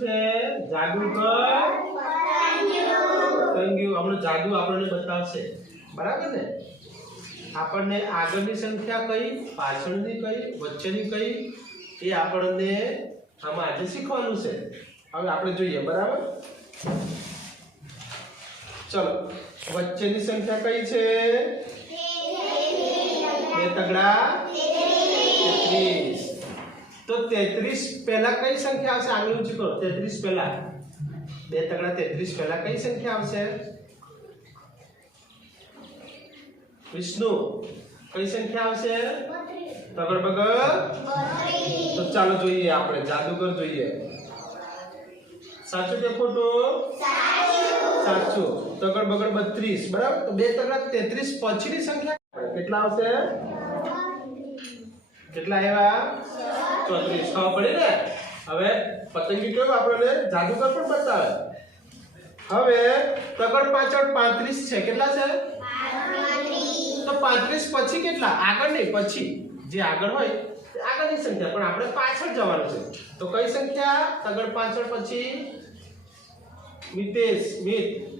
છે? જાદુગર પતંગિયું હમણાં જાદુ આપણને બતાવશે. બરાબર ને? આપણને આગળની સંખ્યા કઈ? પાછળની કઈ? વચ્ચેની કઈ? એ આપણને આમાં આજે શીખવાનું છે. હવે આપણે જોઈએ, બરાબર? ચલો. વચ્ચેની સંખ્યા કઈ છે? બે તગડા. તો તેત્રીસ પહેલા કઈ સંખ્યા આવશે? આગળ ઊંચી કરો. તેત્રીસ પહેલા. બે તગડા તેત્રીસ પહેલા કઈ સંખ્યા આવશે? વિષ્ણુ, કઈ સંખ્યા આવશે? તગડ બગડ. તો ચાલો જોઈએ આપણે, જાદુગર જોઈએ. સાચું કે ખોટું? સાચું. તગડ, બગડ બત્રીસ. બરાબર? તો બે તગડા તેત્રીસ પછીની સંખ્યા કેટલા આવશે? કેટલા આવ્યા? ચોત્રીસ. ખબર પડી ને? હવે પતંગી કેવું આપણને? જાદુગર પણ બતાવે. હવે તગડ પાછળ પાંત્રીસ છે. કેટલા છે? તો પાંત્રીસ પછી કેટલા? આગળ નહીં પછી. જે આગળ હોય આગળની સંખ્યા. પણ આપણે પાછળ જવાનું છે. તો કઈ સંખ્યા? તગડ પાછળ પછી મિતેશ મિત.